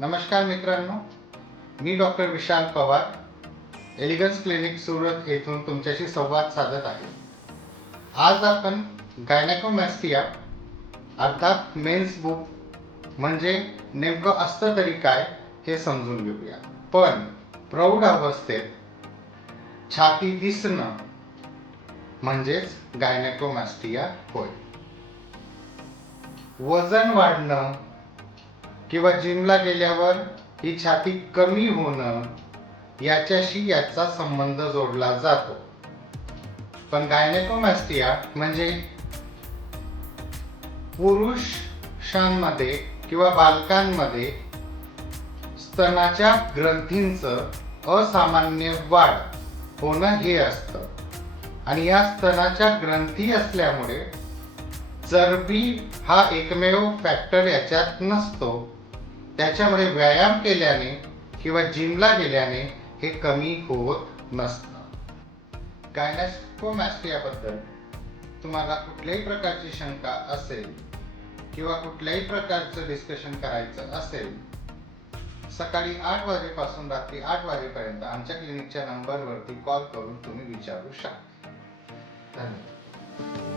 नमस्कार मित्रांनो, मी डॉक्टर विशाल Pawar, elegance clinic Surat येथून तुमच्याशी संवाद साधत आहे. आज आपण गायनेकोमॅस्टिया अर्थात मेन्स बुक म्हणजे नेमकं असतं तरी काय हे समजून घेऊया. पण प्रौढ अवस्थेत छाती दिसणं म्हणजेच गायनेकोमॅस्टिया होय. वजन वाढणं किंवा जिमला गेल्यावर ही छाती कमी होणं याच्याशी याचा संबंध जोडला जातो. पण गायनेकोमॅस्टिया म्हणजे पुरुषांमध्ये किंवा बालकांमध्ये स्तनाच्या ग्रंथींचं असामान्य वाढ होणं हे असतं. आणि या स्तनाच्या ग्रंथी असल्यामुळे चरबी हा एकमेव फॅक्टर याच्यात नसतो. त्याच्यामुळे व्यायाम केल्याने किंवा जिमला गेल्याने हे कमी होत नसतं. गायनेकोमॅस्टियाबद्दल तुम्हाला कुठल्याही प्रकारची शंका असेल किंवा कुठल्याही प्रकारचं डिस्कशन करायचं असेल, सकाळी 8 वाजेपासून रात्री 8 वाजेपर्यंत आमच्या क्लिनिकच्या नंबरवरती कॉल करून तुम्ही विचारू शकता. धन्यवाद.